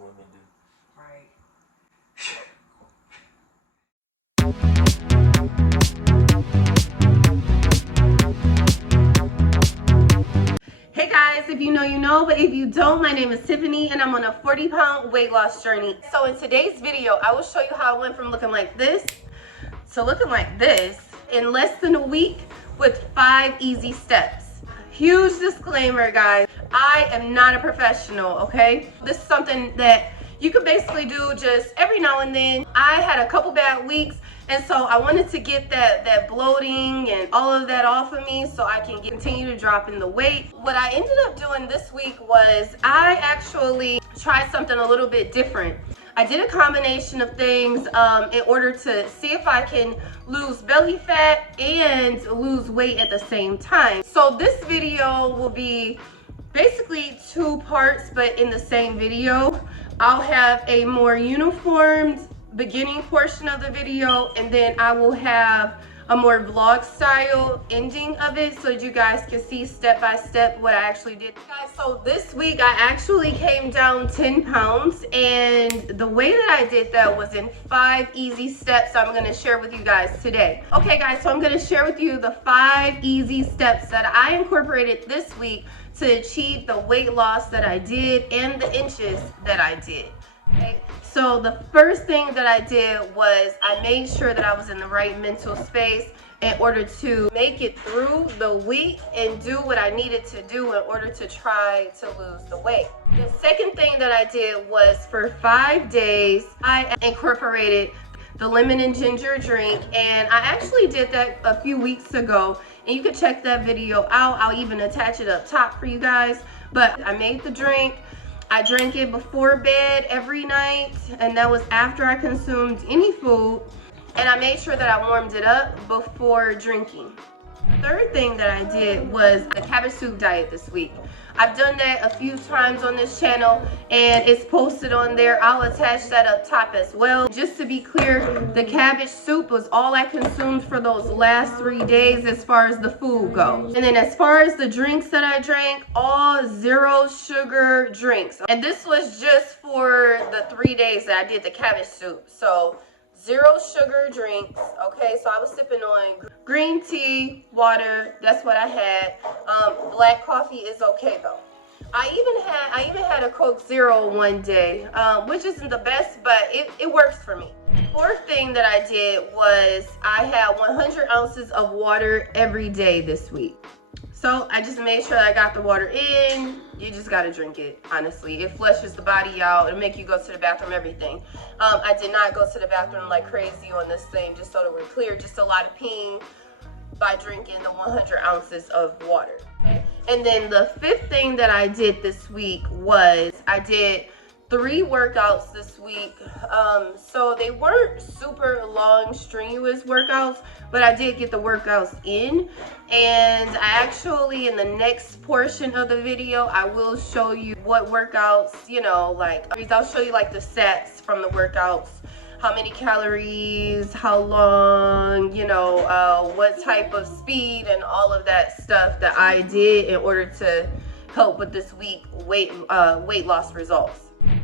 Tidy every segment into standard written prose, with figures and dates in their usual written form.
women do. Right. Hey guys, if you know, you know, but if you don't, my name is Tiffany and I'm on a 40-pound weight loss journey. So in today's video, I will show you how I went from looking like this to looking like this in less than a week with 5 easy steps. Huge disclaimer, guys, I am not a professional, okay? This is something that you could basically do just every now and then. I had a couple bad weeks, and so I wanted to get that bloating and all of that off of me so I can continue to drop in the weight. What I ended up doing this week was I actually tried something a little bit different. I did a combination of things in order to see if I can lose belly fat and lose weight at the same time. So this video will be basically 2 parts, but in the same video. I'll have a more uniformed beginning portion of the video, and then I will have a more vlog style ending of it so that you guys can see step by step what I actually did. Guys, so this week I actually came down 10 pounds, and the way that I did that was in 5 easy steps I'm going to share with you guys today. Okay guys, so I'm going to share with you the 5 easy steps that I incorporated this week to achieve the weight loss that I did and the inches that I did. Okay, so the first thing that I did was I made sure that I was in the right mental space in order to make it through the week and do what I needed to do in order to try to lose the weight. The second thing that I did was for 5 days, I incorporated the lemon and ginger drink, and I actually did that a few weeks ago, and you can check that video out. I'll even attach it up top for you guys. But I made the drink. I drank it before bed every night, and that was after I consumed any food, and I made sure that I warmed it up before drinking. The third thing that I did was the Cabbage Soup Diet this week. I've done that a few times on this channel, and it's posted on there. I'll attach that up top as well. Just to be clear, the cabbage soup was all I consumed for those last 3 days as far as the food goes. And then as far as the drinks that I drank, all 0 sugar drinks. And this was just for the 3 days that I did the cabbage soup. So 0 sugar drinks. Okay, so I was sipping on green tea, water. That's what I had. Black coffee is okay though. I even had a Coke Zero one day, which isn't the best, but it works for me. Fourth thing that I did was I had 100 ounces of water every day this week. So I just made sure I got the water in. You just gotta drink it, honestly. It flushes the body out. It'll make you go to the bathroom, everything. I did not go to the bathroom like crazy on this thing, just so that we're clear. Just a lot of peeing by drinking the 100 ounces of water. And then the 5th thing that I did this week was I did 3 workouts this week. So they weren't super long, strenuous workouts, but I did get the workouts in. And I actually, in the next portion of the video, I will show you what workouts, you know, like, I'll show you like the stats from the workouts, how many calories, how long, you know, what type of speed and all of that stuff that I did in order to help with this week weight loss results.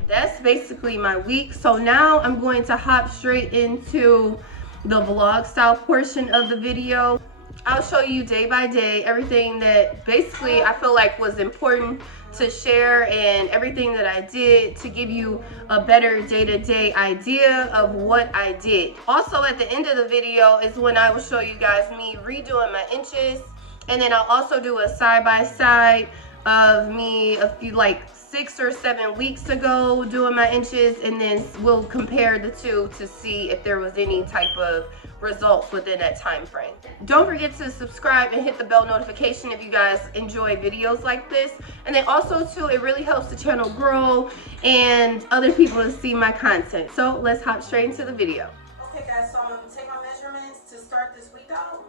That's basically my week. So now I'm going to hop straight into the vlog style portion of the video. I'll show you day by day everything that basically I feel like was important to share, and everything that I did to give you a better day-to-day idea of what I did. Also at the end of the video is when I will show you guys me redoing my inches, and then I'll also do a side-by-side of me a few, like 6 or 7 weeks ago doing my inches, and then we'll compare the two to see if there was any type of results within that time frame. Don't forget to subscribe and hit the bell notification if you guys enjoy videos like this. And then also too, it really helps the channel grow and other people to see my content. So let's hop straight into the video. Okay guys, so I'm going to take my measurements to start this week out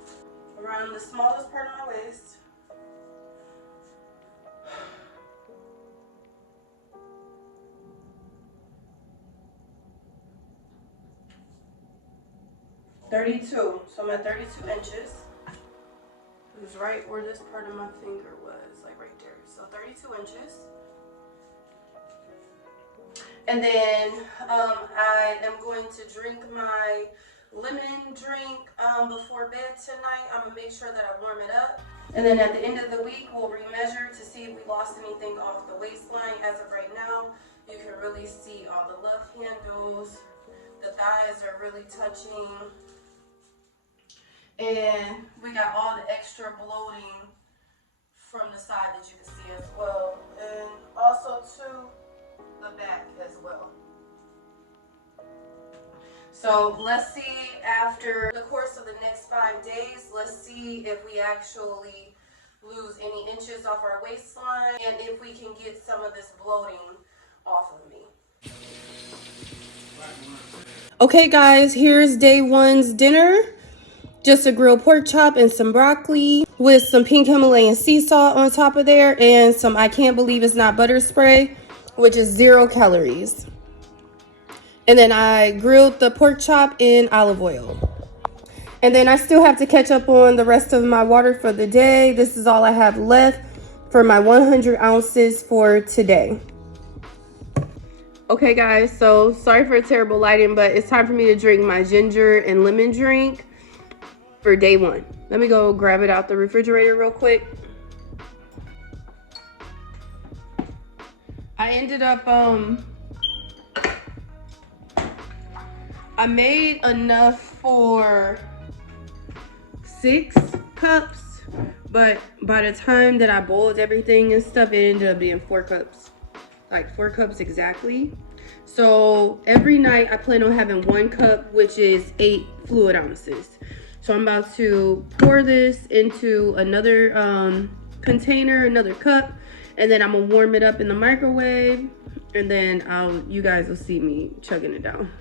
around the smallest part of my waist. .32, so I'm at 32 inches. It was right where this part of my finger was, like right there. So 32 inches. And then I am going to drink my lemon drink before bed tonight. I'm gonna make sure that I warm it up. And then at the end of the week, we'll remeasure to see if we lost anything off the waistline. As of right now, you can really see all the love handles. The thighs are really touching. And we got all the extra bloating from the side that you can see as well. And also to the back as well. So let's see, after the course of the next 5 days, let's see if we actually lose any inches off our waistline and if we can get some of this bloating off of me. Okay guys, here's day 1's dinner. Just a grilled pork chop and some broccoli with some pink Himalayan sea salt on top of there and some I can't believe it's not butter spray, which is 0 calories. And then I grilled the pork chop in olive oil. And then I still have to catch up on the rest of my water for the day. This is all I have left for my 100 ounces for today. Okay guys, so sorry for terrible lighting, but it's time for me to drink my ginger and lemon drink for day 1. Let me go grab it out the refrigerator real quick. I ended up, I made enough for 6 cups, but by the time that I boiled everything and stuff, it ended up being 4 cups. Like 4 cups exactly. So every night I plan on having 1 cup, which is 8 fluid ounces. So I'm about to pour this into another container, another cup, and then I'm gonna warm it up in the microwave, and then you guys will see me chugging it down.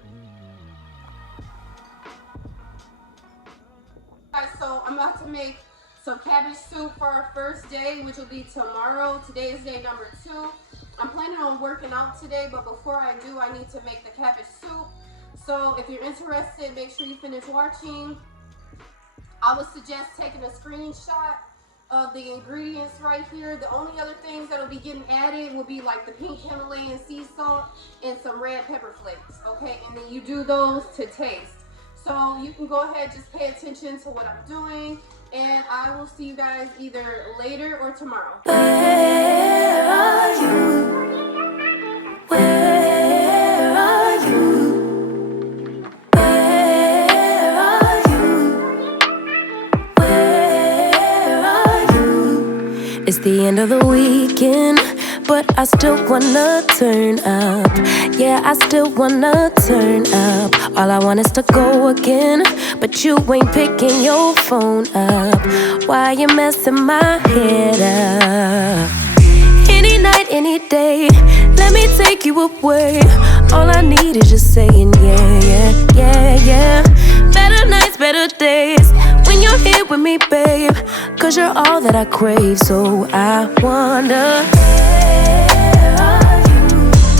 So I'm about to make some cabbage soup for our first day, which will be tomorrow. Today is day number 2. I'm planning on working out today, but before I do, I need to make the cabbage soup. So if you're interested, make sure you finish watching. I would suggest taking a screenshot of the ingredients right here. The only other things that will be getting added will be like the pink Himalayan sea salt and some red pepper flakes, okay? And then you do those to taste. So you can go ahead, just pay attention to what I'm doing, and I will see you guys either later or tomorrow. Where are you? Where are you? Where are you? Where are you? It's the end of the weekend, but I still wanna turn up. Yeah, I still wanna turn up. All I want is to go again, but you ain't picking your phone up. Why you messing my head up? Any night, any day, let me take you away. All I need is just saying yeah, yeah, yeah, yeah. Better nights, better days, when you're here with me, babe. Cause you're all that I crave, so I wonder,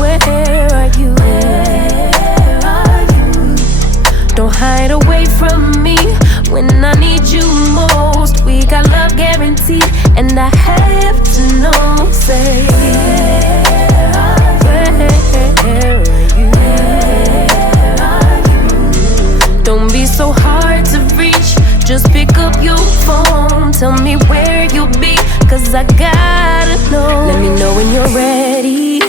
where are you? Where are you? Don't hide away from me when I need you most. We got love guaranteed, and I have to know. Say, where are you? Where are you? Don't be so hard to reach. Just pick up your phone. Tell me where you'll be, cause I gotta know. Let me know when you're ready,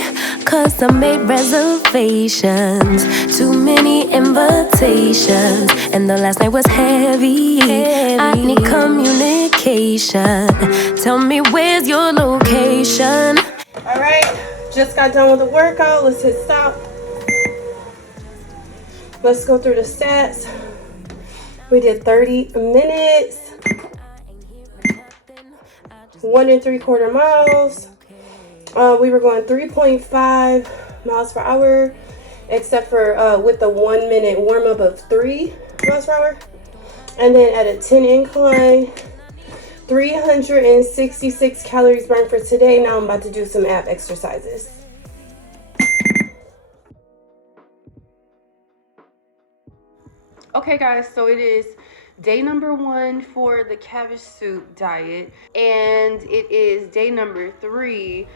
cause I made reservations. Too many invitations, and the last night was heavy. I need communication. Tell me where's your location. Alright, just got done with the workout. Let's hit stop. Let's go through the stats. We did 30 minutes, 1 3/4 miles. We were going 3.5 miles per hour, except for with the 1 minute warm up of 3 miles per hour. And then at a 10 incline, 366 calories burned for today. Now I'm about to do some ab exercises. Okay guys, so it is day number 1 for the cabbage soup diet, and it is day number 3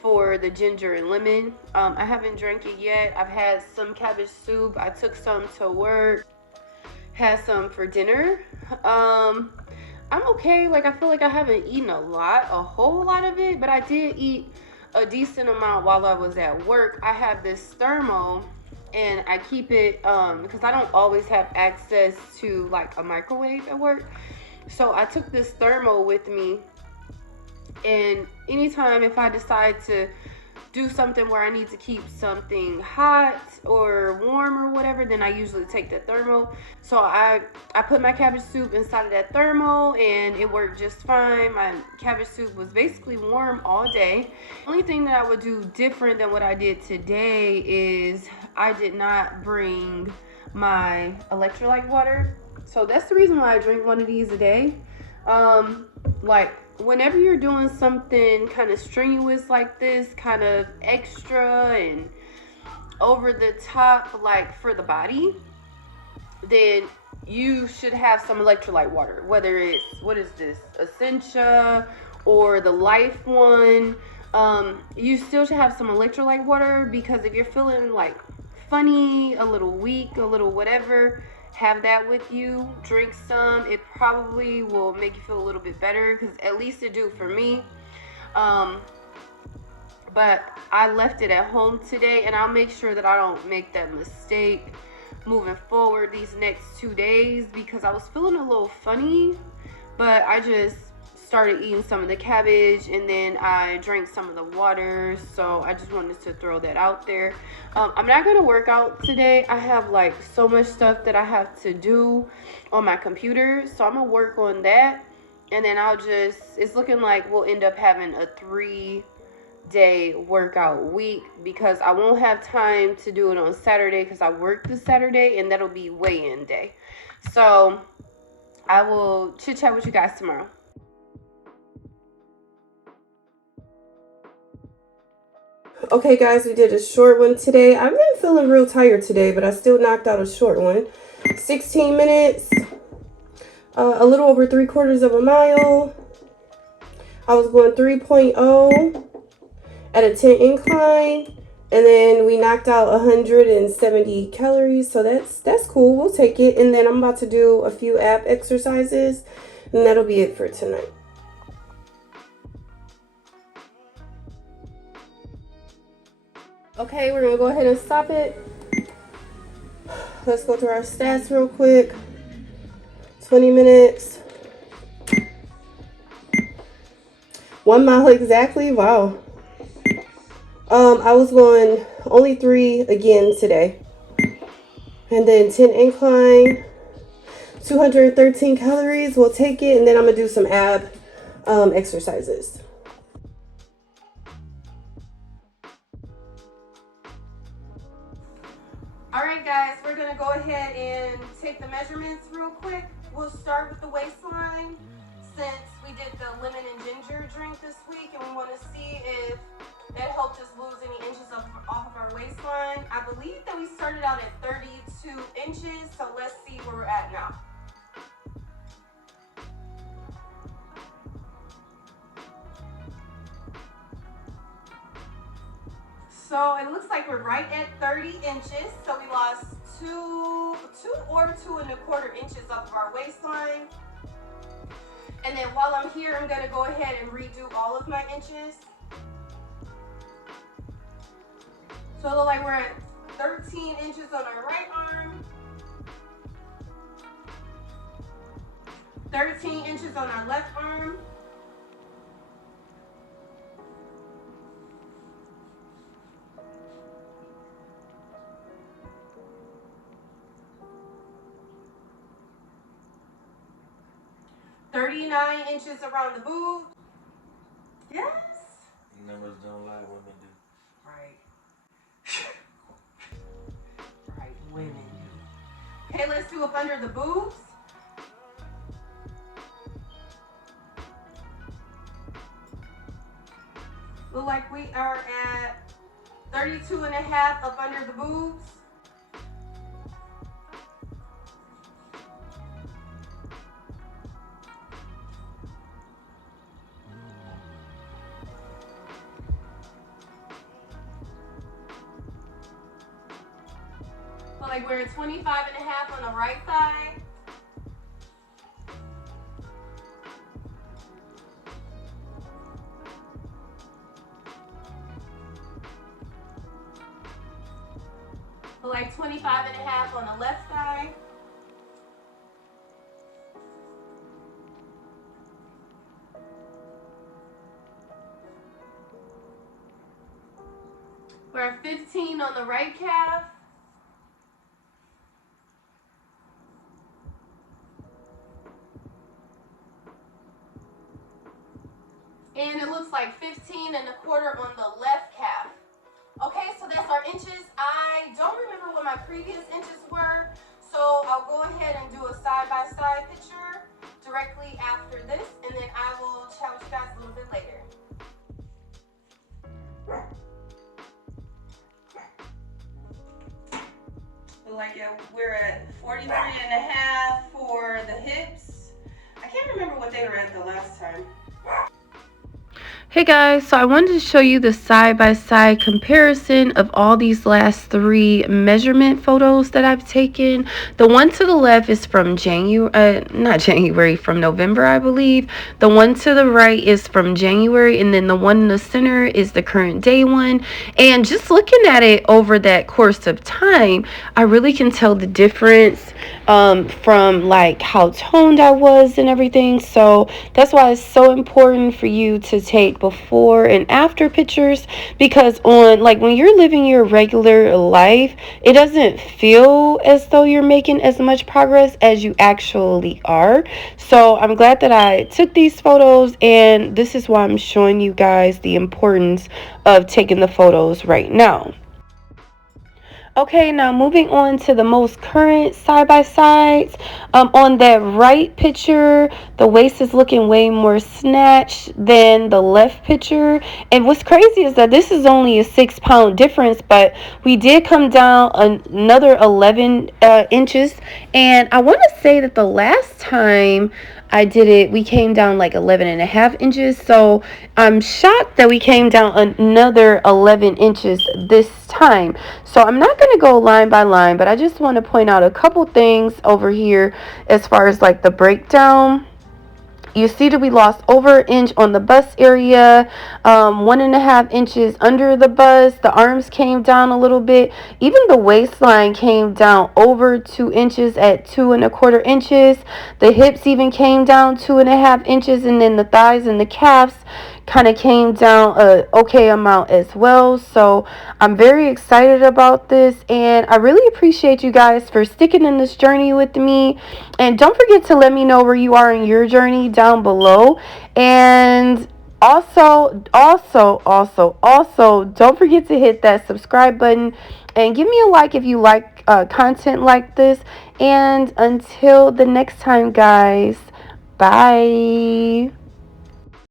for the ginger and lemon. I haven't drank it yet. I've had some cabbage soup. I took some to work. Had some for dinner. I'm okay. Like, I feel like I haven't eaten a whole lot of it, but I did eat a decent amount while I was at work. I have this thermo, and I keep it because I don't always have access to like a microwave at work. So I took this thermo with me, and anytime if I decide to do something where I need to keep something hot or warm or whatever, then I usually take the thermo. So I put my cabbage soup inside of that thermo, and it worked just fine. My cabbage soup was basically warm all day. The only thing that I would do different than what I did today is I did not bring my electrolyte water. So that's the reason why I drink one of these a day. Like, whenever you're doing something kind of strenuous like this, kind of extra and over the top, like for the body, then you should have some electrolyte water, whether it's, what is this, Essentia or the Life one. You still should have some electrolyte water, because if you're feeling like funny, a little weak, a little whatever, have that with you. Drink some. It probably will make you feel a little bit better, because at least it do for me. But I left it at home today, and I'll make sure that I don't make that mistake moving forward these next 2 days, because I was feeling a little funny, but I just started eating some of the cabbage, and then I drank some of the water. So I just wanted to throw that out there. I'm not gonna work out today. I have like so much stuff that I have to do on my computer, so I'm gonna work on that, and then it's looking like we'll end up having a 3-day workout week, because I won't have time to do it on Saturday because I work this Saturday, and that'll be weigh-in day. So I will chit chat with you guys tomorrow. Okay guys, we did a short one today. I've been feeling real tired today, but I still knocked out a short one. 16 minutes, a little over 3/4 of a mile. I was going 3.0 at a 10 incline, and then we knocked out 170 calories. So that's cool. We'll take it. And then I'm about to do a few ab exercises, and that'll be it for tonight. Okay, we're gonna go ahead and stop it. Let's go through our stats real quick. 20 minutes. 1 mile exactly. Wow. I was going only 3 again today. And then 10 incline, 213 calories. We'll take it. And then I'm gonna do some ab exercises. Alright guys, we're going to go ahead and take the measurements real quick. We'll start with the waistline, since we did the lemon and ginger drink this week, and we want to see if that helped us lose any inches off of our waistline. I believe that we started out at 32 inches, so let's see where we're at now. So it looks like we're right at 30 inches. So we lost 2 or 2¼ inches off of our waistline. And then while I'm here, I'm gonna go ahead and redo all of my inches. So it looks like we're at 13 inches on our right arm, 13 inches on our left arm, 39 inches around the boob. Yes. Numbers don't lie, women do. Right. Right, women do. Okay, let's do up under the boobs. Look like we are at 32.5 up under the boobs. like we're at 25 and a half on the right thigh. Like 25 and a half on the left thigh. We're at 15 on the right calf. And it looks like 15 and a quarter on the left calf. Okay, so that's our inches. I don't remember what my previous inches were, so I'll go ahead and do a side-by-side picture directly after this, and then I will chat with you guys a little bit later. Like we're at 43 and a half for the hips. I can't remember what they were at the last time. Hey guys, so I wanted to show you the side-by-side comparison of all these last 3 measurement photos that I've taken. The one to the left is from from November, I believe. The one to the right is from January, and then the one in the center is the current day one. And just looking at it over that course of time, I really can tell the difference from like how toned I was and everything. So that's why it's so important for you to take before and after pictures, because on like when you're living your regular life, it doesn't feel as though you're making as much progress as you actually are. So I'm glad that I took these photos, and this is why I'm showing you guys the importance of taking the photos right now. Okay, now moving on to the most current side-by-sides. On that right picture, the waist is looking way more snatched than the left picture. And what's crazy is that this is only a 6-pound difference, but we did come down another 11 inches. And I want to say that the last time I did it, we came down like 11 and a half inches. So I'm shocked that we came down another 11 inches this time. So I'm not going to go line by line, but I just want to point out a couple things over here as far as like the breakdown. You see that we lost over an inch on the bust area, 1.5 inches under the bust. The arms came down a little bit. Even the waistline came down over 2 inches at 2.25 inches. The hips even came down 2.5 inches, and then the thighs and the calves kind of came down a okay amount as well. So I'm very excited about this, and I really appreciate you guys for sticking in this journey with me. And don't forget to let me know where you are in your journey down below. And also don't forget to hit that subscribe button and give me a like if you like content like this. And until the next time, guys, bye.